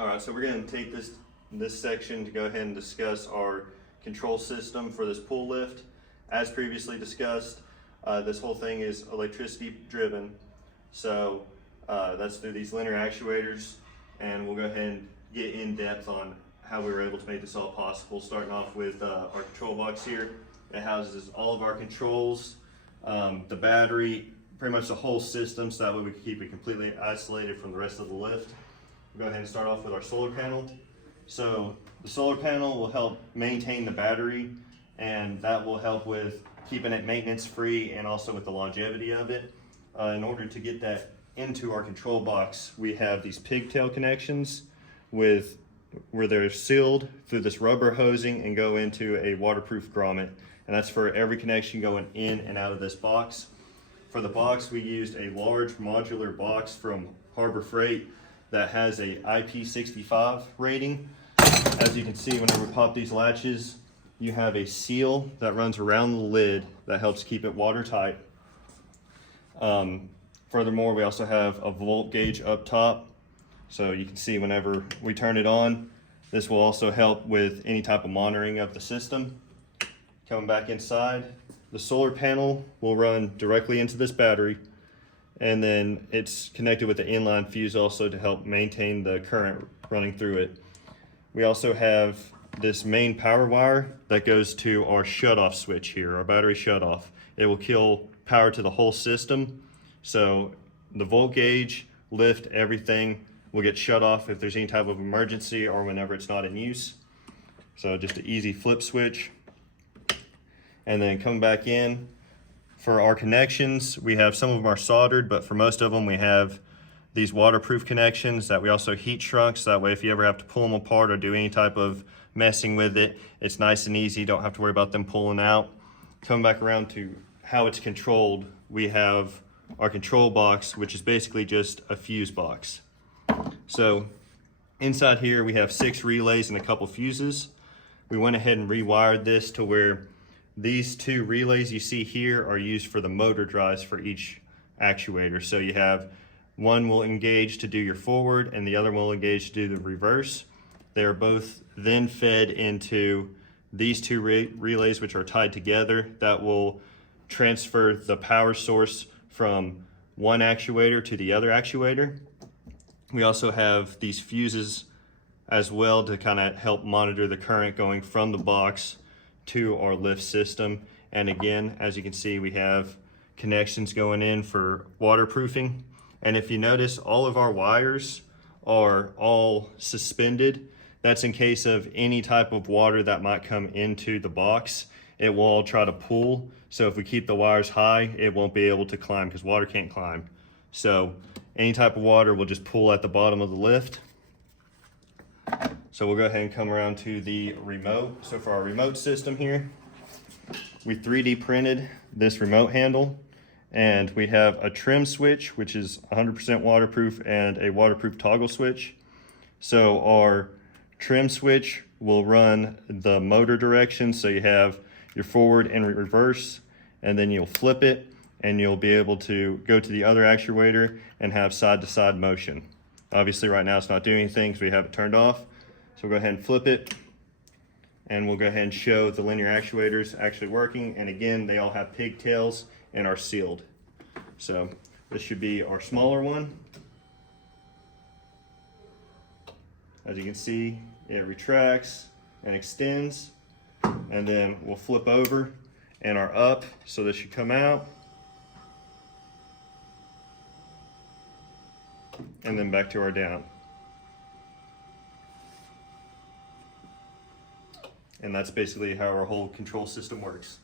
All right, so we're going to take this section to go ahead and discuss our control system for this pull lift. As previously discussed, this whole thing is electricity driven, so that's through these linear actuators, and we'll go ahead and get in depth on how we were able to make this all possible, starting off with our control box here. It houses all of our controls, the battery, pretty much the whole system, so that way we can keep it completely isolated from the rest of the lift. We'll go ahead and start off with our solar panel. So the solar panel will help maintain the battery, and that will help with keeping it maintenance free and also with the longevity of it. In order to get that into our control box, we have these pigtail connections where they're sealed through this rubber hosing and go into a waterproof grommet, and that's for every connection going in and out of this box. For the box, we used a large modular box from Harbor Freight that has a IP65 rating. As you can see, whenever we pop these latches, you have a seal that runs around the lid that helps keep it watertight. Furthermore, we also have a volt gauge up top, so you can see whenever we turn it on, this will also help with any type of monitoring of the system. Coming back inside, the solar panel will run directly into this battery, and then it's connected with the inline fuse also to help maintain the current running through it. We also have this main power wire that goes to our shutoff switch here, our battery shutoff. It will kill power to the whole system, so the volt gauge, lift, everything will get shut off if there's any type of emergency or whenever it's not in use. So just an easy flip switch. And then coming back in, for our connections, we have some of them are soldered, but for most of them we have these waterproof connections that we also heat shrunk, so that way if you ever have to pull them apart or do any type of messing with it, it's nice and easy, don't have to worry about them pulling out. Coming back around to how it's controlled, we have our control box, which is basically just a fuse box. So inside here we have 6 relays and a couple fuses. We went ahead and rewired this to where these 2 relays you see here are used for the motor drives for each actuator. So you have one will engage to do your forward and the other will engage to do the reverse. They are both then fed into these 2 relays, which are tied together, that will transfer the power source from one actuator to the other actuator. We also have these fuses as well to kind of help monitor the current going from the box to our lift system. And again, as you can see, we have connections going in for waterproofing. And if you notice, all of our wires are all suspended. That's in case of any type of water that might come into the box. It will all try to pull. So if we keep the wires high, it won't be able to climb because water can't climb. So any type of water will just pull at the bottom of the lift. So we'll go ahead and come around to the remote. So for our remote system here, we 3D printed this remote handle, and we have a trim switch, which is 100% waterproof, and a waterproof toggle switch. So our trim switch will run the motor direction. So you have your forward and reverse, and then you'll flip it and you'll be able to go to the other actuator and have side-to-side motion. Obviously right now it's not doing anything because we have it turned off. So we'll go ahead and flip it, and we'll go ahead and show the linear actuators actually working. And again, they all have pigtails and are sealed. So this should be our smaller one. As you can see, it retracts and extends, and then we'll flip over and our up, so this should come out. And then back to our down. And that's basically how our whole control system works.